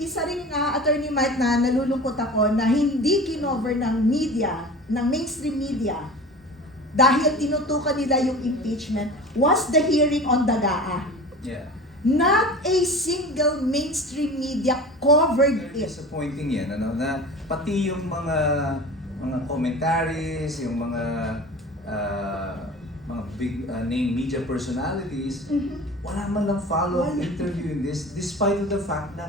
Isa rin Attorney Mike na nalulungkot ako na hindi kinover ng media, ng mainstream media, dahil tinutukan nila yung impeachment, was the hearing on Dagaa. Yeah. Not a single mainstream media covered Very it. disappointing yan, ano, na pati yung mga commentaries, yung mga big name media personalities, wala man lang follow-up interview in this, despite of the fact na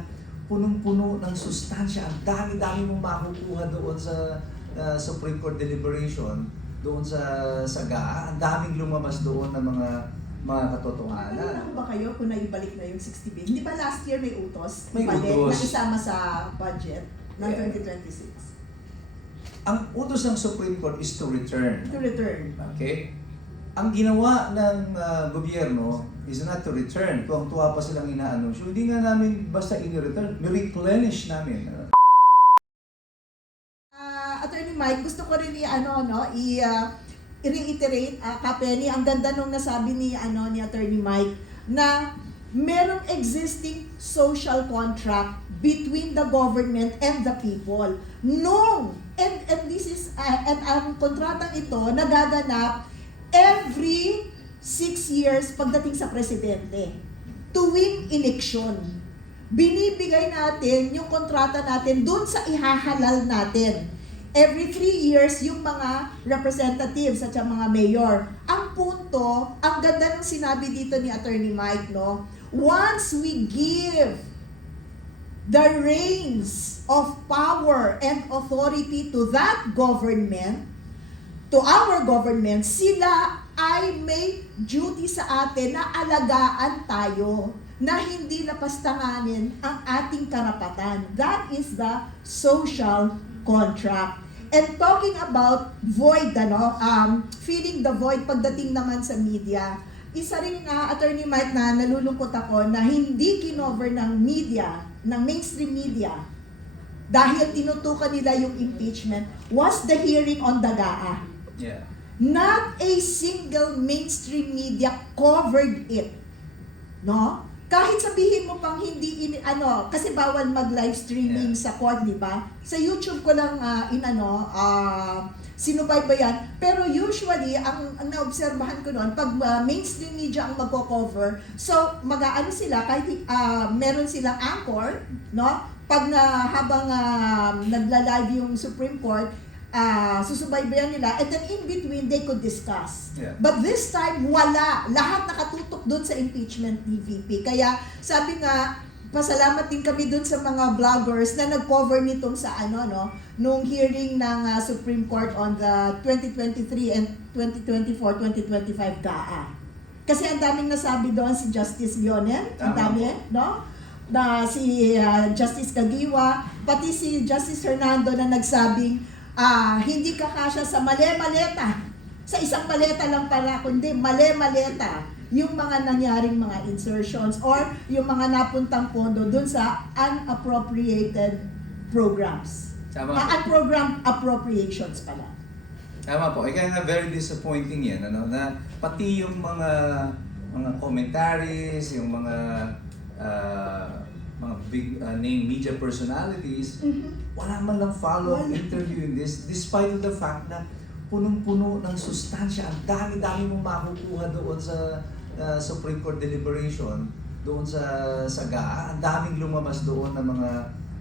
punong-puno ng sustansya, ang dami-dami mong makukuha doon sa Supreme Court deliberation, doon sa GAA, ang daming lumabas doon ng mga katotohanan. Ano ba kayo kung naibalik na yung 60 billion? Hindi ba last year may utos? May Balik, utos. na isama sa budget ng Yeah. 2026? Ang utos ng Supreme Court is to return. To return. Okay? Ang ginawa ng gobyerno is not to return. Tuwang-tuwa pa silang inaanunsyo. Hindi nga namin basta in-return, replenish namin. Attorney Mike, gusto ko rin i-reiterate, Kapenny, ang ganda nung nasabi ni Attorney Mike na merong existing social contract between the government and the people. And this is and ang kontratang ito nagaganap every 6 years pagdating sa presidente tuwing eleksyon. Binibigay natin yung kontrata natin dun sa ihahalal natin. Every 3 years, yung mga representatives at yung mga mayor. Ang punto, ang ganda ng sinabi dito ni Attorney Mike, no? Once we give the reins of power and authority to that government, to our government, sila ay may duty sa atin na alagaan tayo, na hindi lapastanganin ang ating karapatan. That is the social contract. And talking about void, feeling the void pagdating naman sa media, isa rin Attorney Mike na nalulungkot ako na hindi kinover ng media, ng mainstream media, dahil tinutukan nila yung impeachment, was the hearing on Dagaa. Yeah. Not a single mainstream media covered it. No? Kahit sabihin mo pang hindi kasi bawal mag-live streaming sa court, di ba? Sa YouTube ko lang sinubaybayan. Pero usually, ang naobserbahan ko noon, pag mainstream media ang magko-cover, so mag-aano sila, kahit meron silang anchor, no? Pag habang nagla-live yung Supreme Court, susubaybayan nila, and then in between they could discuss. Yeah. But this time, wala. Lahat nakatutok doon sa impeachment ni VP. Kaya sabi nga, pasalamat din kami doon sa mga vloggers na nag-cover nitong sa nung hearing ng Supreme Court on the 2023 and 2024-2025 GAA. Kasi ang daming nasabi doon si Justice Leonen, ang dami, no? Na si Justice Caguioa, pati si Justice Hernando na nagsabing hindi kakasya sa mali-maleta. Sa isang maleta lang pala, kundi mali-maleta yung mga nangyaring mga insertions or yung mga napuntang pondo dun sa unappropriated programs. Tama. Unprogrammed appropriations pala. Tama po. Kaya nga very disappointing yan, na pati yung mga commentaries, yung mga big name media personalities, wala man lang follow-up interview in this, despite of the fact na punong-puno ng sustansya, ang dami-dami mong makukuha doon sa Supreme Court deliberation, doon sa GAA, ang daming lumabas doon ng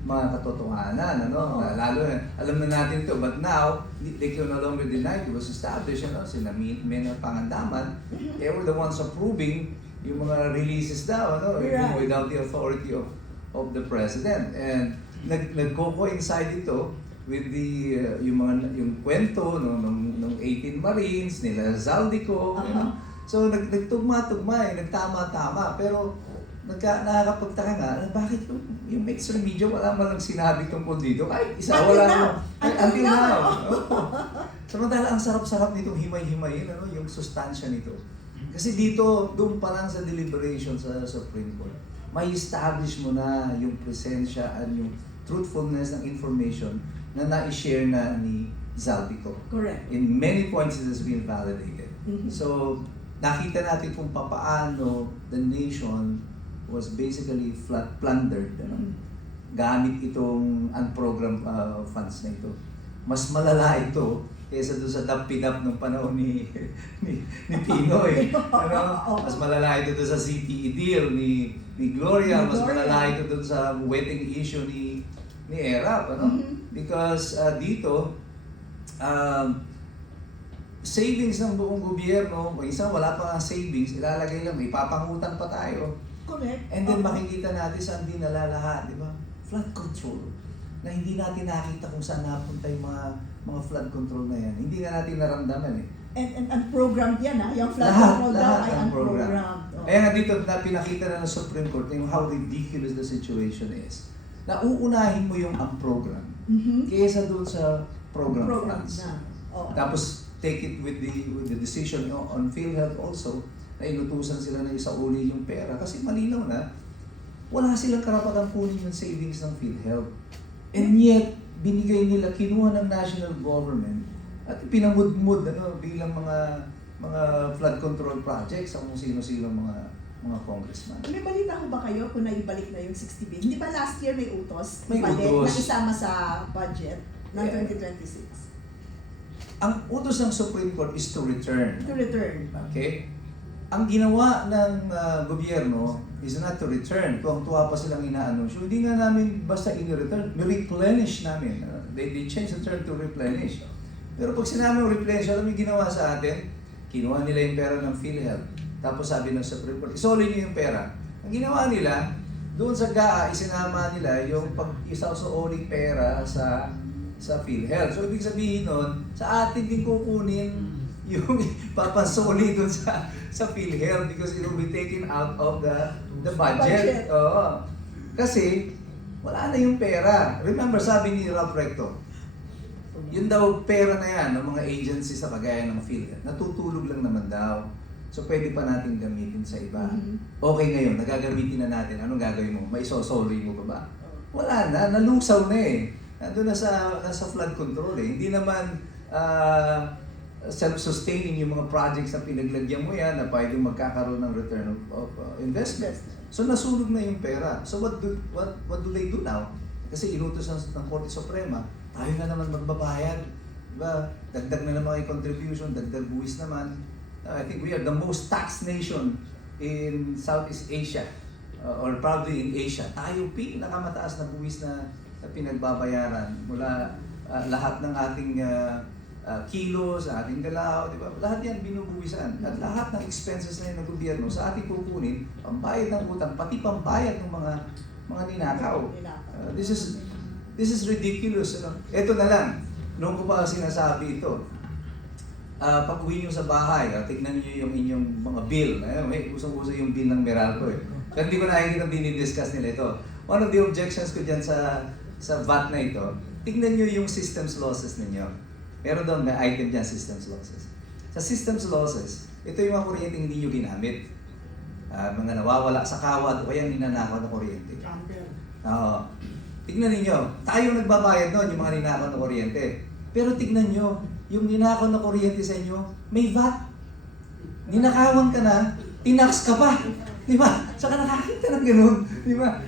mga katotohanan, lalo na, alam na natin ito, but now, they can no longer deny it was established, sila Mena Pangandaman, they were the ones approving yung mga releases daw, even without the authority of the president. And nagko-coincide ito with yung kwento ng 18 Marines nila Zaldico. So nagtugma-tugma, nagtama-tama, pero nakakapagtaka nga, bakit yung mainstream media wala man lang sinabi tungkol dito? Ay, wala mo. Until now. Samantala, ang sarap-sarap nitong himay-himayin, yung sustansya nito. Kasi doon pa lang sa deliberation sa Supreme Court, may establish mo na yung presensya at yung truthfulness ng information na na-share na ni Zaldico. Correct. In many points, it has been validated. So, nakita natin kung paano the nation was basically plundered. gamit itong unprogrammed funds na ito. Mas malala ito kaysa doon sa dap-pidap ng panahon ni Pinoy. Ano? Mas malala ito doon sa CTE deal ni Gloria, mas malala ito doon sa wedding issue ni Erap. Ano? Because dito, savings ng buong gobyerno, kung isa wala pa nga savings, ilalagay lang, may papangutang pa tayo. Correct. And then makikita natin saan din nalalahat, di ba? Flood control. Na hindi natin nakita kung saan napunta yung mga flood control na yan. Hindi na natin naramdaman eh. And programmed yan yung flood Lahat control daw ay ang program. unprogrammed. Kaya nga dito na pinakita na ng Supreme Court yung how ridiculous the situation is. Na uunahin mo yung unprogram kaysa doon sa program funds. na. Tapos take it with the decision on PhilHealth also na inutusan sila na isauli yung pera kasi malinaw na wala silang karapatang kunin yung savings ng PhilHealth. And yet, binigay nila, kinuha ng national government at pinamudmud bilang mga flood control projects sa kung sino-sino mga congressman. May balita ko ba kayo kung naibalik na yung 60 billion? Hindi ba last year may utos? May Ibalik utos. na isama sa budget ng Yeah. 2026? Ang utos ng Supreme Court is to return. To return. Okay? Ang ginawa ng gobyerno is not to return. Tuwang-tuwa pa silang inaanunsyo. Hindi nga namin basta in-return. Replenish namin. They changed the term to replenish. Pero pag sinabi yung replenish, alam mo yung ginawa sa atin? Kinuha nila yung pera ng PhilHealth. Tapos sabi ng Supreme Court, isoli niyo yung pera. Ang ginawa nila, doon sa GAA, isinama nila yung pag-isausuoling pera sa PhilHealth. So, ibig sabihin nun, sa atin din kukunin yung papansoli doon sa PhilHealth because it will be taken out of the budget. Oo. Kasi, wala na yung pera. Remember, sabi ni Ralph Recto, yun daw pera na yan ng mga agencies sa kagaya ng PhilHealth, natutulog lang naman daw. So, pwede pa natin gamitin sa iba. Okay ngayon, nagagamitin na natin. Anong gagawin mo? May isosoli mo pa ba? Wala na, nalusaw na eh. Nandun na sa flood control eh. Hindi naman self-sustaining yung mga projects na pinaglagyan mo yan na pwedeng magkakaroon ng return of investment. So nasunog na yung pera. So what do they do now? Kasi inutos ng Korte Suprema, tayo na naman magbabayad. Diba? Dagdag na naman yung contribution, dagdag buwis naman. I think we are the most taxed nation in Southeast Asia or probably in Asia. Tayo pinakamataas na buwis na pinagbabayaran mula lahat ng ating kilos, ating galaw, di ba? Lahat yan binubuwisan. At lahat ng expenses na yun ng gobyerno sa ating kukunin, pambayad ng utang, pati pambayad ng mga ninakaw. This is ridiculous. Ano? Ito na lang, noong ko pa sinasabi ito, pag uwi nyo sa bahay, tignan niyo yung inyong mga bill. May usong-uso yung bill ng Meralco eh. Pero hindi ko nakikita dinidiscuss nila ito. One of the objections ko dyan sa VAT na ito, tignan nyo yung systems losses ninyo. Meron doon may item dyan, systems losses. Sa systems losses, ito yung mga kuryente hindi nyo ginamit. Mga nawawala sa kawad o kaya ninanakaw na kuryente. Tignan ninyo, tayo nagbabayad doon yung mga ninakaw na kuryente. Pero tignan nyo, yung ninakaw na kuryente sa inyo, may VAT. Ninakawan ka na, tinax ka pa. Di ba? Saka nakakita ng ganun. Di ba?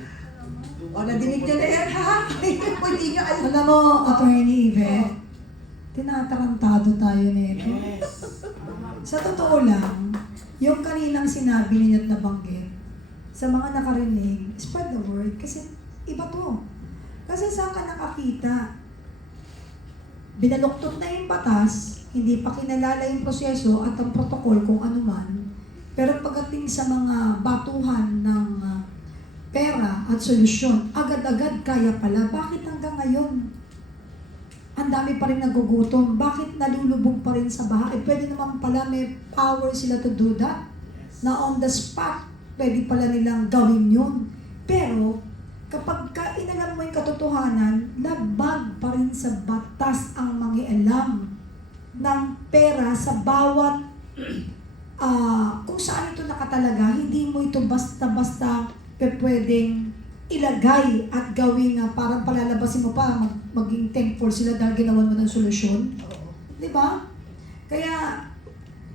O, nadinig nyo na yan, ha? Hindi nyo alam. Alam mo, Attorney Yvette, tinatarantado tayo nito. Sa totoo lang, yung kaninang sinabi ninyo at nabanggit, sa mga nakarinig, spread the word kasi iba to. Kasi saan ka nakakita? Binaluktot na yung batas, hindi pa kinalala yung proseso at ang protokol kung ano man. Pero pagdating sa mga batuhan ng pera at solusyon, agad-agad kaya pala. Bakit hanggang ngayon? Ang dami pa rin nagugutom. Bakit nalulubog pa rin sa baha? Pwede naman pala may power sila to do that. Na on the spot, pwede pala nilang gawin yun. Pero, kapag inalam mo yung katotohanan, labag pa rin sa batas ang mangialam ng pera sa bawat kung saan ito nakatalaga. Hindi mo ito basta-basta pwedeng ilagay at gawing parang palalabasin mo pa, maging thankful sila dahil ginawan mo ng solusyon. Di ba? Kaya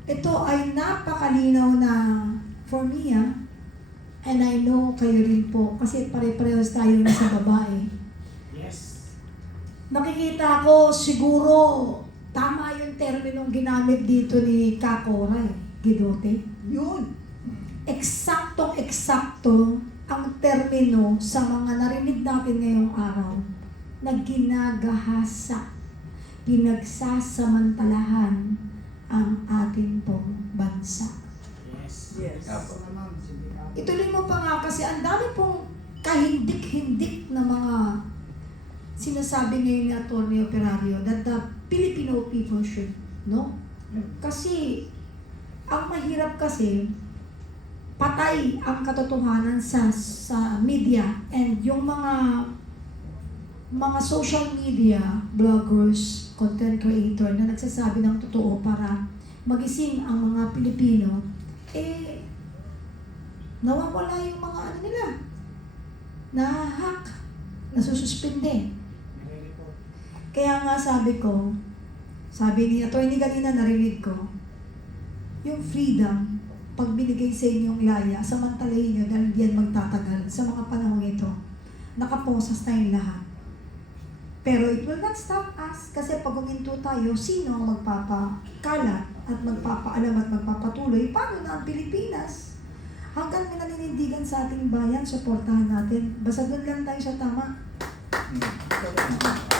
ito ay napakalinaw na for me, And I know kayo rin po, kasi pare-parehas tayo na sa babae. Yes. Nakikita ko siguro, tama yung terminong ginamit dito ni Kakora Gidote. Yun. Eksaktong-eksakto ang termino sa mga narinig natin ngayong araw na ginagahasa, pinagsasamantalahan ang ating pong bansa. Yes. Yes. Apo. Ituloy mo pa nga kasi ang dami pong kahindik-hindik na mga sinasabi ngayon ni Atty. Operario that the Filipino people should know. Kasi ang mahirap kasi patay ang katotohanan sa media and yung mga social media bloggers, content creator na nagsasabi ng totoo para magising ang mga Pilipino, nawawala yung mga ano nila, na-hack, nasususpinde. Nare-report. Kaya nga sabi ni attorney kanina narinig ko, yung freedom, pag binigay sa inyong laya, samantalahin nyo dahil diyan magtatagal sa mga panahon ito. Nakaposas na yung lahat. Pero it will not stop us kasi pag huminto tayo, sino ang magpapakalat at magpapaalam at magpapatuloy? Paano na ang Pilipinas? Hanggang may naninindigan sa ating bayan, suportahan natin. Basta doon lang tayo sa tama. Mm.